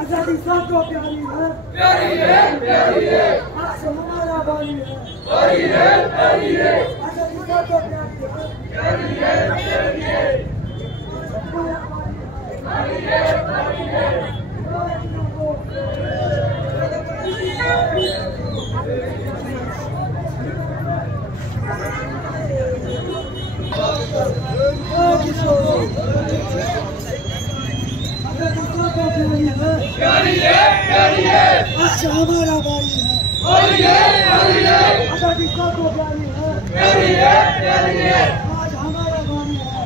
आजादी सबको प्यारी है, प्यारी है। आज हमारा बारी है, आजादी सबको प्यारी है, प्यारी है। प्यारी है। आज हमारा बारी है, आजादी सबको प्यारी है, प्यारी है। आज हमारा बारी है।